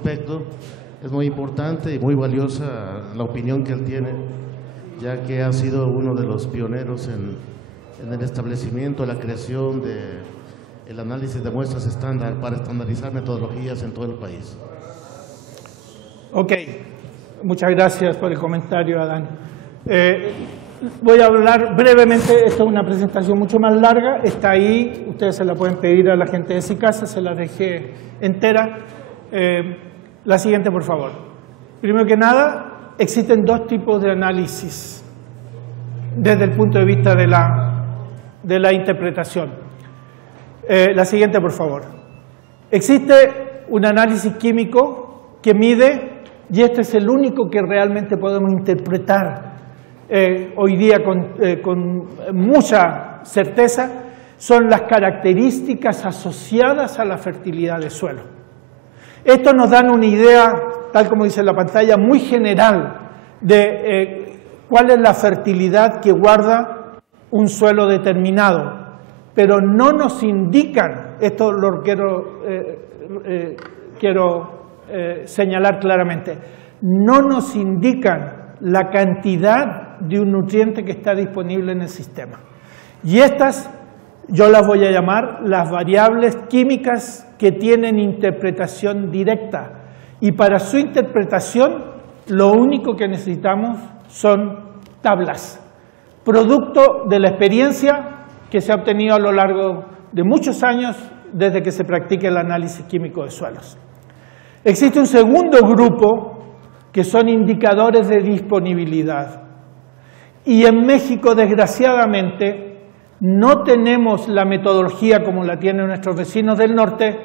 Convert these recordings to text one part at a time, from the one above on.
aspecto. Es muy importante y muy valiosa la opinión que él tiene, ya que ha sido uno de los pioneros en el establecimiento, la creación del análisis de muestras estándar para estandarizar metodologías en todo el país. Ok, muchas gracias por el comentario, Adán. Voy a hablar brevemente, esta es una presentación mucho más larga, está ahí, ustedes se la pueden pedir a la gente de SICASA, se la dejé entera. La siguiente, por favor. Primero que nada, existen dos tipos de análisis desde el punto de vista de la interpretación. La siguiente, por favor. Existe un análisis químico que mide, y este es el único que realmente podemos interpretar hoy día con mucha certeza, son las características asociadas a la fertilidad del suelo. Esto nos da una idea, tal como dice la pantalla, muy general de cuál es la fertilidad que guarda un suelo determinado, pero no nos indican, esto lo quiero señalar claramente, no nos indican la cantidad de un nutriente que está disponible en el sistema. Y estas yo las voy a llamar las variables químicas que tienen interpretación directa. Y para su interpretación, lo único que necesitamos son tablas, producto de la experiencia que se ha obtenido a lo largo de muchos años desde que se practica el análisis químico de suelos. Existe un segundo grupo que son indicadores de disponibilidad. Y en México, desgraciadamente, no tenemos la metodología como la tienen nuestros vecinos del norte,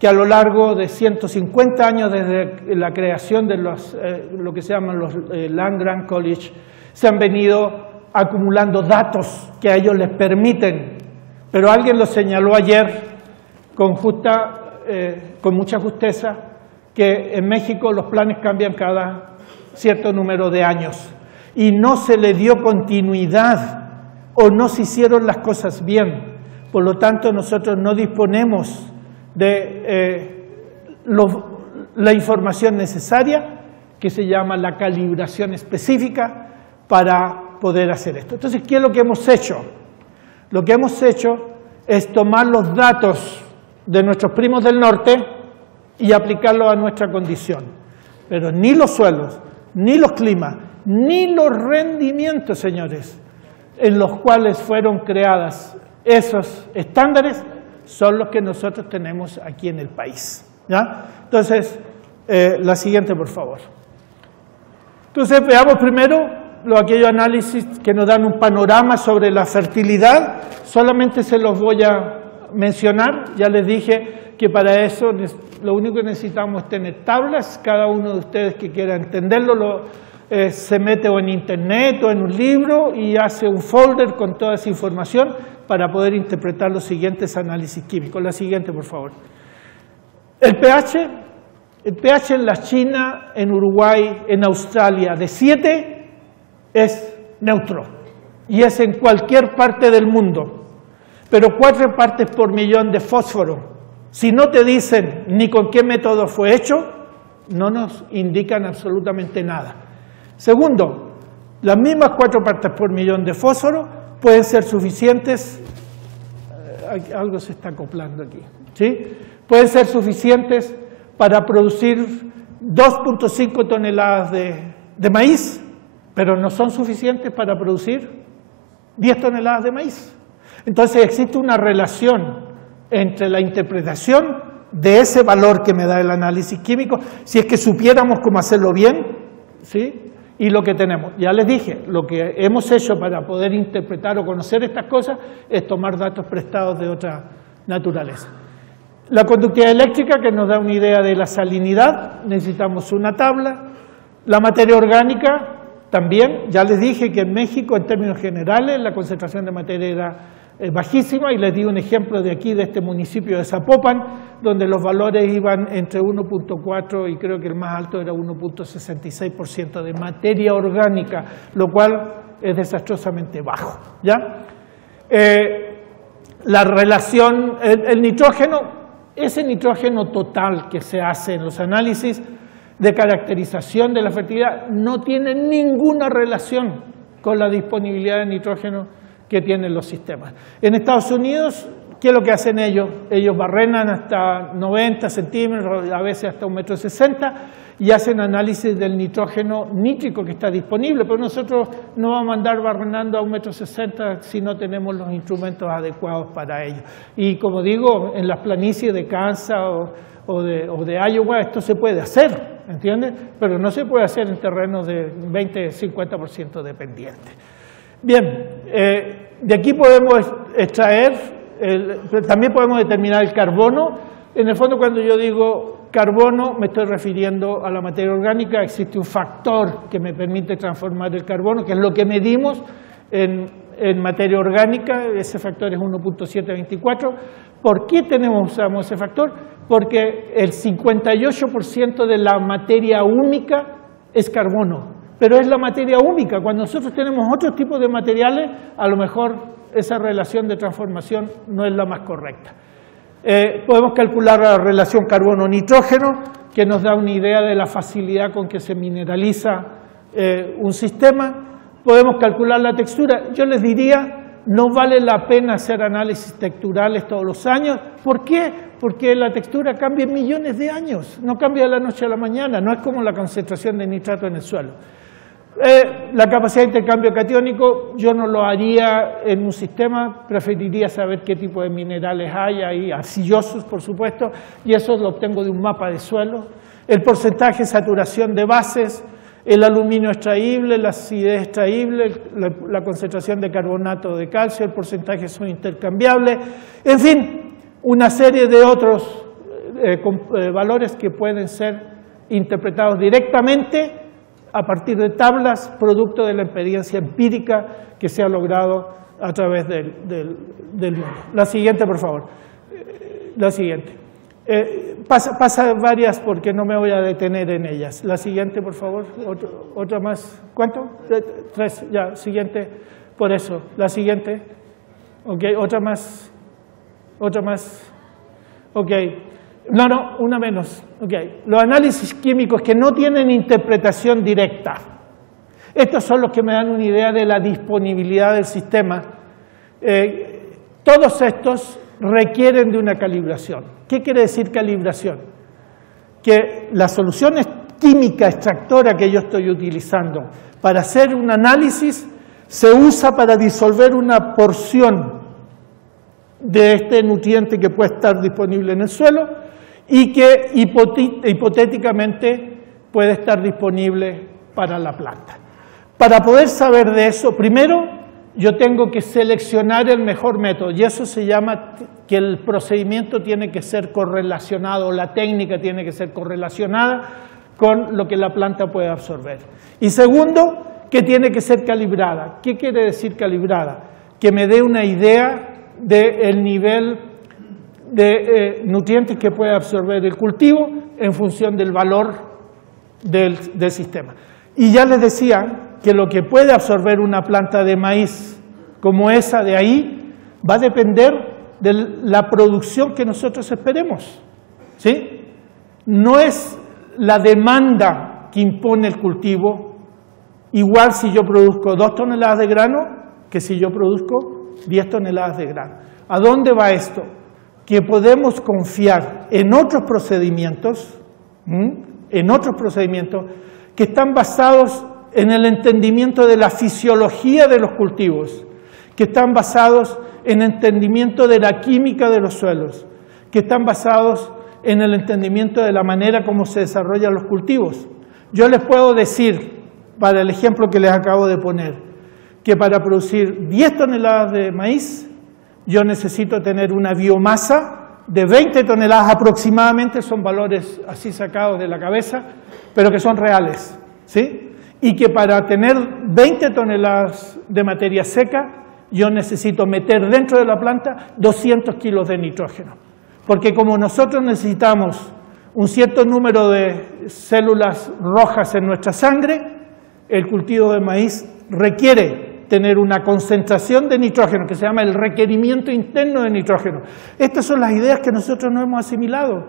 que a lo largo de 150 años desde la creación de lo que se llaman los Land-Grant College, se han venido acumulando datos que a ellos les permiten. Pero alguien lo señaló ayer con mucha justeza, que en México los planes cambian cada cierto número de años y no se le dio continuidad o no se hicieron las cosas bien. Por lo tanto, nosotros no disponemos de la información necesaria, que se llama la calibración específica, para poder hacer esto. Entonces, ¿qué es lo que hemos hecho? Lo que hemos hecho es tomar los datos de nuestros primos del norte y aplicarlos a nuestra condición. Pero ni los suelos, ni los climas, ni los rendimientos, señores, en los cuales fueron creadas esos estándares, son los que nosotros tenemos aquí en el país. ¿Ya? Entonces, la siguiente, por favor. Entonces, veamos primero aquellos análisis que nos dan un panorama sobre la fertilidad. Solamente se los voy a mencionar. Ya les dije que para eso lo único que necesitamos es tener tablas. Cada uno de ustedes que quiera entenderlo se mete o en internet o en un libro y hace un folder con toda esa información para poder interpretar los siguientes análisis químicos. La siguiente, por favor. El pH en la China, en Uruguay, en Australia, de 7 es neutro y es en cualquier parte del mundo. Pero 4 partes por millón de fósforo, si no te dicen ni con qué método fue hecho, no nos indican absolutamente nada. Segundo, las mismas 4 partes por millón de fósforo pueden ser suficientes, algo se está acoplando aquí, ¿sí? Pueden ser suficientes para producir 2.5 toneladas de maíz, pero no son suficientes para producir 10 toneladas de maíz. Entonces existe una relación entre la interpretación de ese valor que me da el análisis químico, si es que supiéramos cómo hacerlo bien, ¿sí?, y lo que tenemos. Ya les dije, lo que hemos hecho para poder interpretar o conocer estas cosas es tomar datos prestados de otra naturaleza. La conductividad eléctrica, que nos da una idea de la salinidad, necesitamos una tabla. La materia orgánica, también, ya les dije que en México, en términos generales, la concentración de materia era bajísima, y les di un ejemplo de aquí, de este municipio de Zapopan, donde los valores iban entre 1.4 y creo que el más alto era 1.66% de materia orgánica, lo cual es desastrosamente bajo, ¿ya? La relación, el nitrógeno ese nitrógeno total que se hace en los análisis de caracterización de la fertilidad no tiene ninguna relación con la disponibilidad de nitrógeno que tienen los sistemas. En Estados Unidos, ¿qué es lo que hacen ellos? Ellos barrenan hasta 90 centímetros, a veces hasta 1,60 m, y hacen análisis del nitrógeno nítrico que está disponible, pero nosotros no vamos a andar barrenando a 1,60 m si no tenemos los instrumentos adecuados para ello. Y como digo, en las planicies de Kansas o de Iowa esto se puede hacer, ¿entiendes? Pero no se puede hacer en terrenos de 20-50% dependientes. Bien, de aquí podemos extraer, también podemos determinar el carbono. En el fondo, cuando yo digo carbono, me estoy refiriendo a la materia orgánica. Existe un factor que me permite transformar el carbono, que es lo que medimos en materia orgánica. Ese factor es 1.724. ¿Por qué usamos ese factor? Porque el 58% de la materia húmica es carbono, pero es la materia húmica. Cuando nosotros tenemos otros tipos de materiales, a lo mejor esa relación de transformación no es la más correcta. Podemos calcular la relación carbono-nitrógeno, que nos da una idea de la facilidad con que se mineraliza un sistema. Podemos calcular la textura. Yo les diría, no vale la pena hacer análisis texturales todos los años. ¿Por qué? Porque la textura cambia en millones de años, no cambia de la noche a la mañana, no es como la concentración de nitrato en el suelo. La capacidad de intercambio catiónico yo no lo haría en un sistema, preferiría saber qué tipo de minerales hay ahí, arcillosos por supuesto, y eso lo obtengo de un mapa de suelo. El porcentaje de saturación de bases, el aluminio extraíble, la acidez extraíble, la concentración de carbonato de calcio, el porcentaje son intercambiables, en fin, una serie de otros valores que pueden ser interpretados directamente a partir de tablas, producto de la experiencia empírica que se ha logrado a través del mundo. La siguiente, por favor. La siguiente. Pasa varias porque no me voy a detener en ellas. La siguiente, por favor. Otra más. ¿Cuánto? 3. Ya, siguiente. Por eso. La siguiente. Ok, otra más. Otra más. Ok. No, una menos. Okay. Los análisis químicos que no tienen interpretación directa. Estos son los que me dan una idea de la disponibilidad del sistema. Todos estos requieren de una calibración. ¿Qué quiere decir calibración? Que la solución química extractora que yo estoy utilizando para hacer un análisis se usa para disolver una porción de este nutriente que puede estar disponible en el suelo y que hipotéticamente puede estar disponible para la planta. Para poder saber de eso, primero yo tengo que seleccionar el mejor método, y eso se llama que el procedimiento tiene que ser correlacionado, la técnica tiene que ser correlacionada con lo que la planta puede absorber. Y segundo, que tiene que ser calibrada. ¿Qué quiere decir calibrada? Que me dé una idea del nivel de nutrientes que puede absorber el cultivo en función del valor del sistema. Y ya les decía que lo que puede absorber una planta de maíz como esa de ahí va a depender de la producción que nosotros esperemos, ¿sí? No es la demanda que impone el cultivo, igual si yo produzco 2 toneladas de grano que si yo produzco 10 toneladas de grano. ¿A dónde va esto? Que podemos confiar en otros procedimientos, que están basados en el entendimiento de la fisiología de los cultivos, que están basados en el entendimiento de la química de los suelos, que están basados en el entendimiento de la manera como se desarrollan los cultivos. Yo les puedo decir, para el ejemplo que les acabo de poner, que para producir 10 toneladas de maíz, yo necesito tener una biomasa de 20 toneladas aproximadamente, son valores así sacados de la cabeza, pero que son reales, ¿sí? Y que para tener 20 toneladas de materia seca, yo necesito meter dentro de la planta 200 kilos de nitrógeno. Porque como nosotros necesitamos un cierto número de células rojas en nuestra sangre, el cultivo de maíz requiere tener una concentración de nitrógeno que se llama el requerimiento interno de nitrógeno. Estas son las ideas que nosotros no hemos asimilado.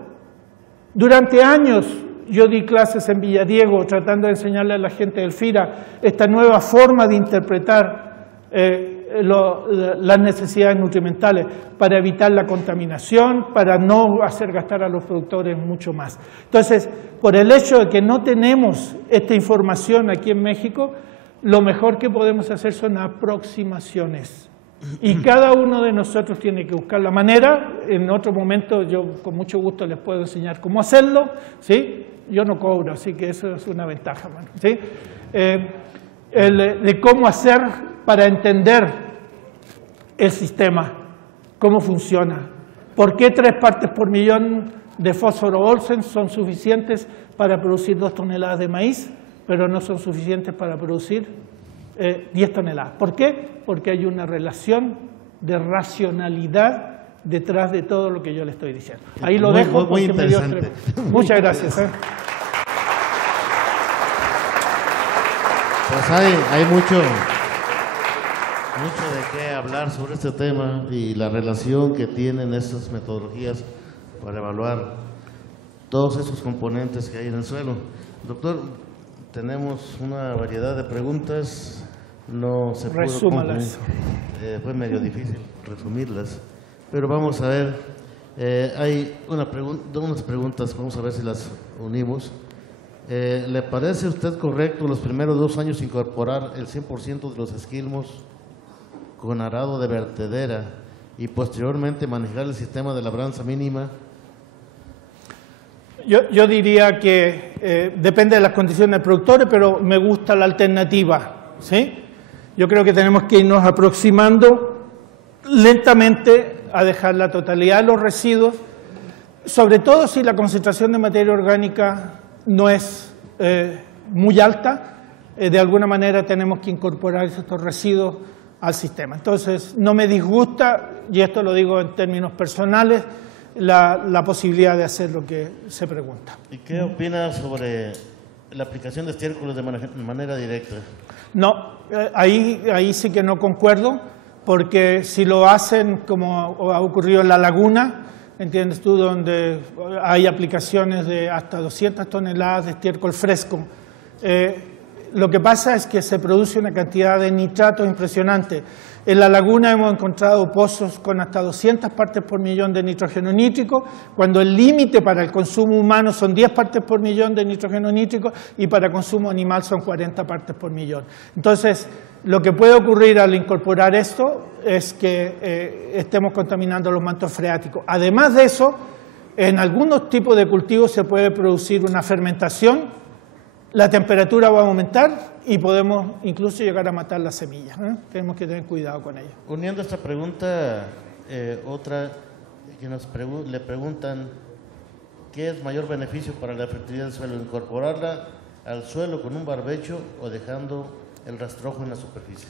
Durante años yo di clases en Villadiego tratando de enseñarle a la gente del FIRA esta nueva forma de interpretar las necesidades nutrimentales para evitar la contaminación, para no hacer gastar a los productores mucho más. Entonces, por el hecho de que no tenemos esta información aquí en México, lo mejor que podemos hacer son aproximaciones. Y cada uno de nosotros tiene que buscar la manera. En otro momento yo con mucho gusto les puedo enseñar cómo hacerlo, ¿sí? Yo no cobro, así que eso es una ventaja, ¿sí? De cómo hacer para entender el sistema, cómo funciona. ¿Por qué 3 partes por millón de fósforo Olsen son suficientes para producir 2 toneladas de maíz, pero no son suficientes para producir 10 toneladas? ¿Por qué? Porque hay una relación de racionalidad detrás de todo lo que yo le estoy diciendo. Ahí lo dejo porque me dio estrés. Muchas gracias. Pues hay mucho de qué hablar sobre este tema y la relación que tienen estas metodologías para evaluar todos esos componentes que hay en el suelo. Doctor, tenemos una variedad de preguntas, no se pudo Resúmalas. Fue medio difícil resumirlas, pero vamos a ver, hay unas preguntas, vamos a ver si las unimos. ¿Le parece a usted correcto los primeros 2 años incorporar el 100% de los esquilmos con arado de vertedera y posteriormente manejar el sistema de labranza mínima? Yo diría que depende de las condiciones del productor, pero me gusta la alternativa, ¿sí? Yo creo que tenemos que irnos aproximando lentamente a dejar la totalidad de los residuos, sobre todo si la concentración de materia orgánica no es muy alta, de alguna manera tenemos que incorporar estos residuos al sistema. Entonces, no me disgusta, y esto lo digo en términos personales, la posibilidad de hacer lo que se pregunta. ¿Y qué opina sobre la aplicación de estiércoles de manera directa? No, ahí sí que no concuerdo, porque si lo hacen como ha ocurrido en La Laguna, ¿entiendes tú?, donde hay aplicaciones de hasta 200 toneladas de estiércol fresco. Lo que pasa es que se produce una cantidad de nitratos impresionante. En La Laguna hemos encontrado pozos con hasta 200 partes por millón de nitrógeno nítrico, cuando el límite para el consumo humano son 10 partes por millón de nitrógeno nítrico y para consumo animal son 40 partes por millón. Entonces, lo que puede ocurrir al incorporar esto es que estemos contaminando los mantos freáticos. Además de eso, en algunos tipos de cultivos se puede producir una fermentación, la temperatura va a aumentar y podemos incluso llegar a matar las semillas. Tenemos que tener cuidado con ello. Uniendo esta pregunta, otra que le preguntan, ¿qué es mayor beneficio para la fertilidad del suelo? ¿Incorporarla al suelo con un barbecho o dejando el rastrojo en la superficie?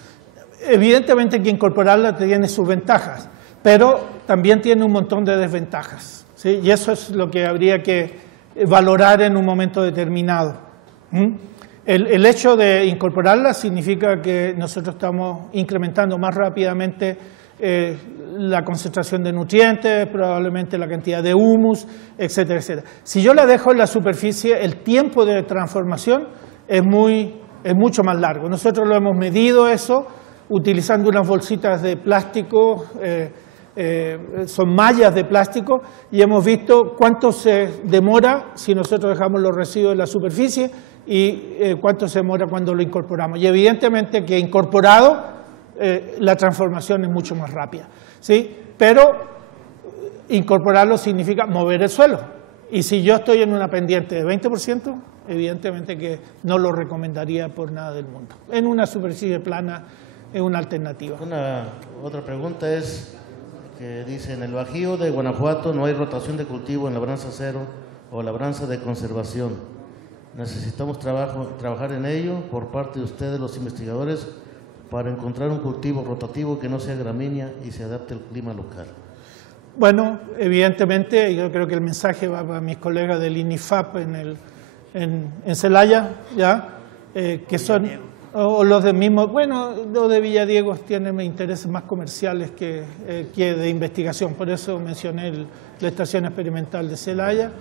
Evidentemente que incorporarla tiene sus ventajas, pero también tiene un montón de desventajas, ¿sí? Y eso es lo que habría que valorar en un momento determinado. El hecho de incorporarla significa que nosotros estamos incrementando más rápidamente la concentración de nutrientes, probablemente la cantidad de humus, etcétera, etcétera. Si yo la dejo en la superficie, el tiempo de transformación es mucho más largo. Nosotros lo hemos medido eso utilizando unas bolsitas de plástico, son mallas de plástico, y hemos visto cuánto se demora si nosotros dejamos los residuos en la superficie y cuánto se demora cuando lo incorporamos. Y evidentemente que incorporado la transformación es mucho más rápida, ¿sí? Pero incorporarlo significa mover el suelo. Y si yo estoy en una pendiente de 20%, evidentemente que no lo recomendaría por nada del mundo. En una superficie plana es una alternativa. Otra pregunta es que dice, en el Bajío de Guanajuato no hay rotación de cultivo en labranza cero o labranza de conservación. Necesitamos trabajar en ello por parte de ustedes, los investigadores, para encontrar un cultivo rotativo que no sea gramínea y se adapte al clima local. Bueno, evidentemente, yo creo que el mensaje va para mis colegas del INIFAP en Celaya, ¿ya? Que son O los de mismo, bueno, los de Villadiego tienen intereses más comerciales que de investigación, por eso mencioné la estación experimental de Celaya,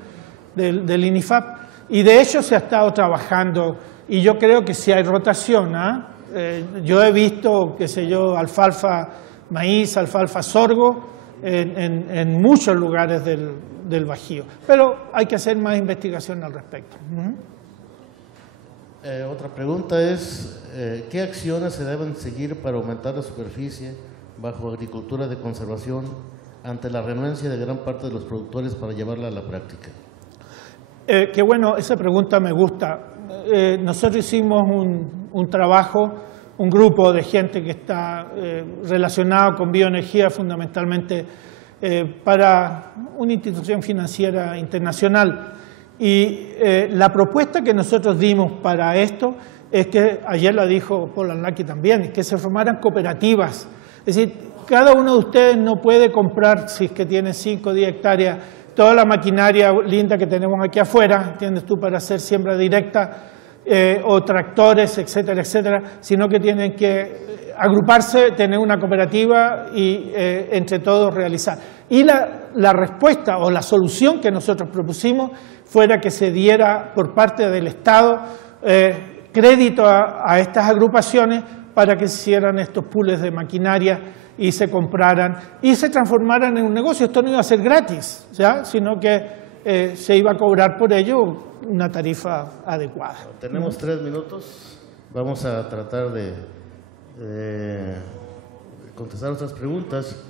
del INIFAP, y de hecho se ha estado trabajando, y yo creo que sí hay rotación, yo he visto, qué sé yo, alfalfa maíz, alfalfa sorgo, en muchos lugares del Bajío, pero hay que hacer más investigación al respecto. Otra pregunta es, ¿qué acciones se deben seguir para aumentar la superficie bajo agricultura de conservación ante la renuencia de gran parte de los productores para llevarla a la práctica? Qué bueno, esa pregunta me gusta. Nosotros hicimos un trabajo, un grupo de gente que está relacionado con bioenergía fundamentalmente para una institución financiera internacional. Y la propuesta que nosotros dimos para esto es que, ayer la dijo Paul Arlacchi también, es que se formaran cooperativas. Es decir, cada uno de ustedes no puede comprar, si es que tiene 5 o 10 hectáreas, toda la maquinaria linda que tenemos aquí afuera, ¿entiendes tú?, para hacer siembra directa, o tractores, etcétera, etcétera, sino que tienen que agruparse, tener una cooperativa y entre todos realizar. Y la respuesta o la solución que nosotros propusimos fuera que se diera por parte del Estado crédito a estas agrupaciones para que se hicieran estos pools de maquinaria y se compraran y se transformaran en un negocio. Esto no iba a ser gratis, ¿ya?, sino que se iba a cobrar por ello una tarifa adecuada. Tenemos 3 minutos, vamos a tratar de contestar otras preguntas.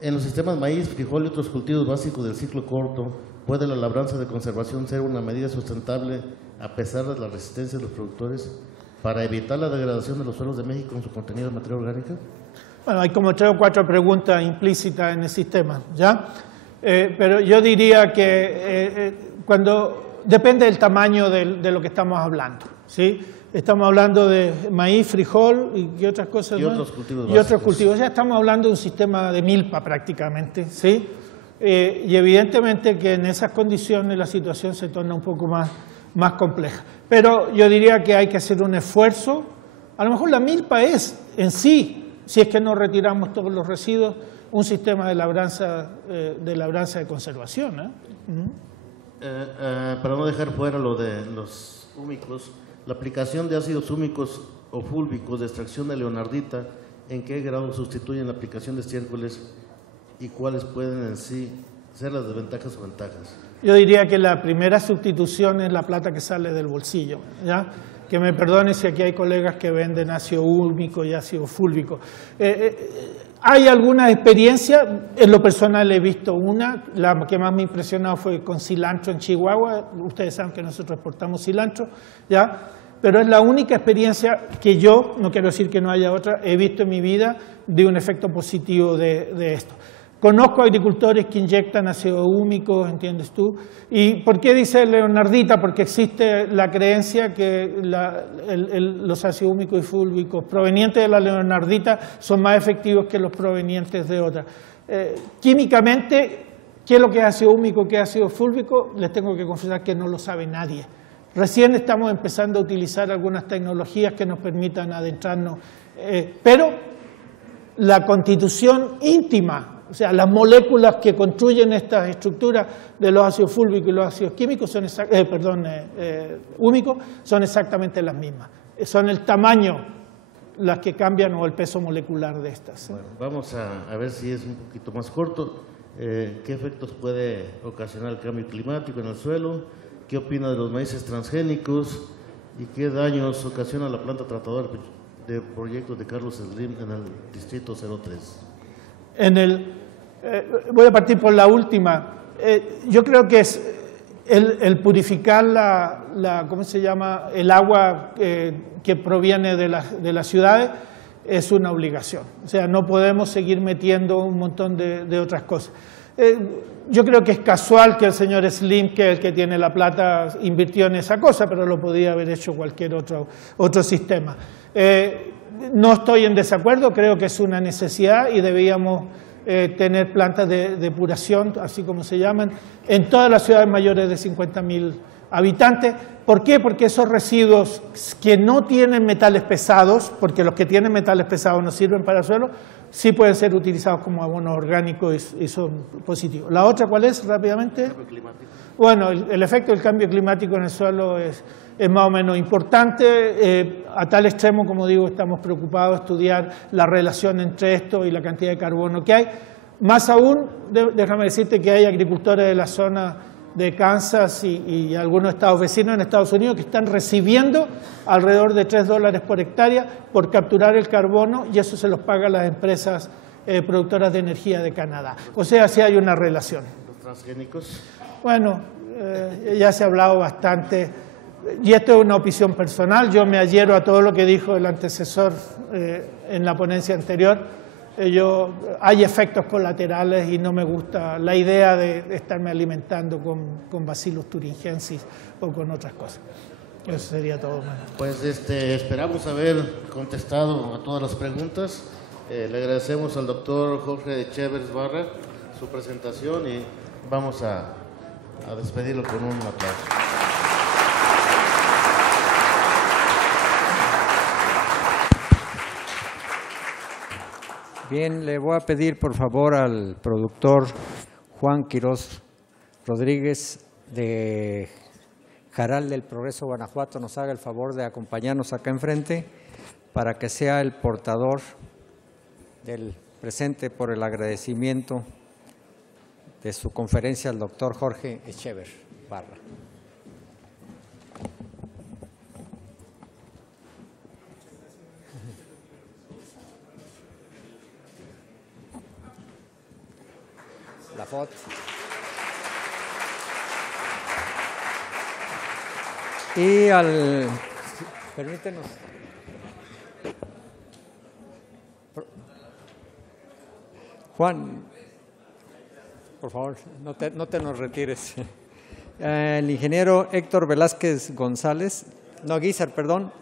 En los sistemas maíz, frijol y otros cultivos básicos del ciclo corto, ¿puede la labranza de conservación ser una medida sustentable a pesar de la resistencia de los productores para evitar la degradación de los suelos de México en su contenido de materia orgánica? Bueno, hay como 3 o 4 preguntas implícitas en el sistema, ¿ya? Pero yo diría que cuando depende del tamaño de lo que estamos hablando, ¿sí? Estamos hablando de maíz, frijol y otras cosas. Y ¿no? otros cultivos. Y otros cultivos. Ya estamos hablando de un sistema de milpa prácticamente, ¿sí? Y evidentemente que en esas condiciones la situación se torna un poco más compleja. Pero yo diría que hay que hacer un esfuerzo. A lo mejor la milpa es en sí, si es que no retiramos todos los residuos, un sistema de labranza de conservación. Para no dejar fuera lo de los húmicos, la aplicación de ácidos húmicos o fúlvicos de extracción de leonardita, ¿en qué grado sustituyen la aplicación de estiércoles y cuáles pueden en sí ser las desventajas o ventajas? Yo diría que la primera sustitución es la plata que sale del bolsillo, ¿ya? Que me perdone si aquí hay colegas que venden ácido húmico y ácido fúlvico. Hay alguna experiencia, en lo personal he visto una, la que más me impresionó fue con cilantro en Chihuahua. Ustedes saben que nosotros exportamos cilantro, ¿ya? Pero es la única experiencia que yo, no quiero decir que no haya otra, he visto en mi vida de un efecto positivo de esto. Conozco agricultores que inyectan ácido húmico, ¿entiendes tú? ¿Y por qué dice leonardita? Porque existe la creencia que los ácidos húmicos y fúlvicos provenientes de la leonardita son más efectivos que los provenientes de otras. Químicamente, ¿qué es lo que es ácido húmico, qué es ácido fúlvico? Les tengo que confesar que no lo sabe nadie. Recién estamos empezando a utilizar algunas tecnologías que nos permitan adentrarnos, pero la constitución íntima, o sea, las moléculas que construyen estas estructuras de los ácidos fúlvicos y los ácidos químicos son húmicos son exactamente las mismas. Son el tamaño las que cambian o el peso molecular de estas. Bueno, vamos a ver si es un poquito más corto. ¿Qué efectos puede ocasionar el cambio climático en el suelo? ¿Qué opina de los maíces transgénicos? ¿Y qué daños ocasiona la planta tratadora de proyectos de Carlos Slim en el distrito 03? Voy a partir por la última. Yo creo que es el purificar ¿cómo se llama?, el agua que proviene de las ciudades es una obligación. O sea, no podemos seguir metiendo un montón de otras cosas. Yo creo que es casual que el señor Slim, que es el que tiene la plata, invirtió en esa cosa, pero lo podría haber hecho cualquier otro sistema. No estoy en desacuerdo, creo que es una necesidad y debíamos tener plantas de depuración, así como se llaman, en todas las ciudades mayores de 50.000 habitantes. ¿Por qué? Porque esos residuos que no tienen metales pesados, porque los que tienen metales pesados no sirven para el suelo, sí pueden ser utilizados como abonos orgánicos y son positivos. ¿La otra cuál es, rápidamente? El cambio climático. Bueno, el efecto del cambio climático en el suelo es más o menos importante. A tal extremo, como digo, estamos preocupados de estudiar la relación entre esto y la cantidad de carbono que hay. Más aún, déjame decirte que hay agricultores de la zona de Kansas y algunos estados vecinos en Estados Unidos que están recibiendo alrededor de $3 por hectárea por capturar el carbono, y eso se los pagan las empresas productoras de energía de Canadá. O sea, sí hay una relación. ¿Los transgénicos? Bueno, ya se ha hablado bastante, y esto es una opinión personal. Yo me adhiero a todo lo que dijo el antecesor en la ponencia anterior. Hay efectos colaterales y no me gusta la idea de estarme alimentando con Bacillus thuringiensis o con otras cosas. Eso sería todo. Pues esperamos haber contestado a todas las preguntas. Le agradecemos al doctor Jorge Echevers Barra su presentación y vamos a despedirlo con un aplauso. Bien, le voy a pedir por favor al productor Juan Quirós Rodríguez de Jaral del Progreso, Guanajuato, nos haga el favor de acompañarnos acá enfrente para que sea el portador del presente por el agradecimiento de su conferencia al doctor Jorge Echevers Barra. La foto. Y permítenos. Juan, por favor, no te nos retires. El ingeniero Héctor Velázquez González, no, Guizar, perdón,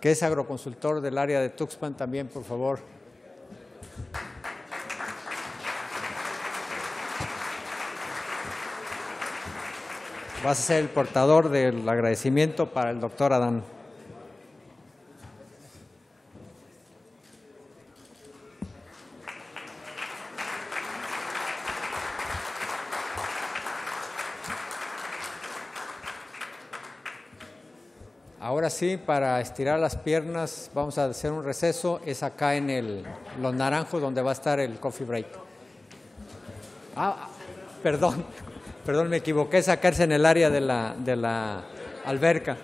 que es agroconsultor del área de Tuxpan, también, por favor. Vas a ser el portador del agradecimiento para el doctor Adán. Ahora sí, para estirar las piernas vamos a hacer un receso, es acá en los naranjos donde va a estar el coffee break. Perdón, me equivoqué, sacarse en el área de la alberca.